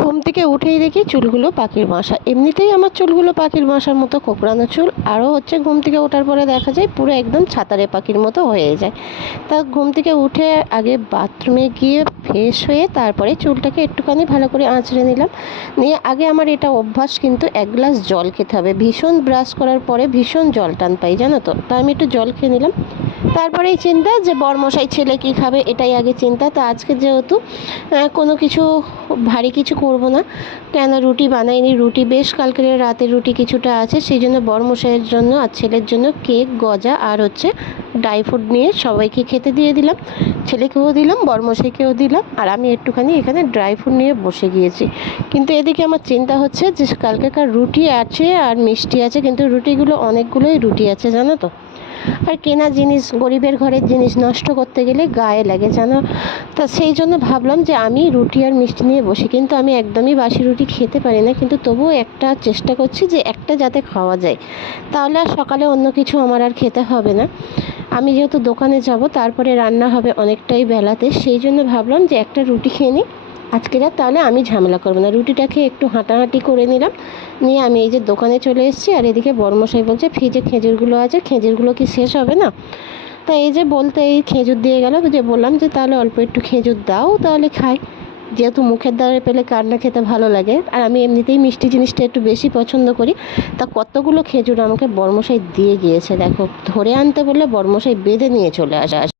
ঘুম থেকে উঠেই দেখি চুলগুলো পাখির বাসা এমনিতেই আমার চুলগুলো পাখির বাসার মতো কোকড়ানো চুল। আরও হচ্ছে ঘুম থেকে ওঠার পরে দেখা যায় পুরো একদম ছাতারে পাখির মতো হয়ে যায়। তা ঘুম থেকে উঠে আগে বাথরুমে গিয়ে ফ্রেশ হয়ে তারপরে চুলটাকে একটুখানি ভালো করে আঁচড়ে নিলাম। নিয়ে আগে আমার এটা অভ্যাস কিন্তু এক গ্লাস জল খেতে হবে। ভীষণ ব্রাশ করার পরে ভীষণ জল টান পাই, জানো তো? তা আমি একটু জল খেয়ে নিলাম। তারপরেই চিন্তা যে বরমশাই ছেলে কী খাবে, এটাই আগে চিন্তা। তা আজকে যেহেতু কোনো কিছু ভারী কিছু করব না। কেন রুটি বানাইনি? রুটি বেশ, কালকের রাতের রুটি কিছুটা আছে। সেই জন্য বরমশাইয়ের জন্য আর ছেলের জন্য কেক, গজা আর হচ্ছে ড্রাই ফ্রুট নিয়ে সবাইকে খেতে দিয়ে দিলাম। ছেলেকেও দিলাম, বরমশাইকেও দিলাম। আর আমি একটুখানি এখানে ড্রাই ফ্রুট নিয়ে বসে গিয়েছি। কিন্তু এদিকে আমার চিন্তা হচ্ছে যে কালকেকার রুটি আছে আর মিষ্টি আছে, কিন্তু রুটিগুলো অনেকগুলোই রুটি আছে, জানো তো? আর কেনা জিনিস, গরিবের ঘরের জিনিস নষ্ট করতে গেলে গায়ে লাগে, জানো? তা সেই জন্য ভাবলাম যে আমি রুটি আর মিষ্টি নিয়ে বসি, কিন্তু আমি একদমই বাসি রুটি খেতে পারি না, কিন্তু তবুও একটা চেষ্টা করছি যে একটা যাতে খাওয়া যায়। তাহলে আর সকালে অন্য কিছু আমার আর খেতে হবে না। আমি যেহেতু দোকানে যাব, তারপরে রান্না হবে অনেকটাই বেলাতে, সেই জন্য ভাবলাম যে একটা রুটি খেয়ে নিই। আজকে রাত তাহলে আমি ঝামেলা করব না। রুটিটা খেয়ে একটু হাঁটাহাঁটি করে নিলাম। নিয়ে আমি এই যে দোকানে চলে এসেছি আর এদিকে বর্মশাই বলছে, ফ্রিজে খেজুরগুলো আছে, খেজুরগুলো কি শেষ হবে না? তা এই যে বলতে এই খেজুর দিয়ে গেল, যে বললাম যে, তাহলে অল্প একটু খেজুর দাও, তাহলে খাই। যেহেতু মুখের দ্বারে পেলে কার না খেতে ভালো লাগে, আর আমি এমনিতেই মিষ্টি জিনিসটা একটু বেশি পছন্দ করি। তা কতগুলো খেজুর আমাকে বর্মশাই দিয়ে গিয়েছে, দেখো। ধরে আনতে বললে বর্মশাই বেঁধে নিয়ে চলে আসে।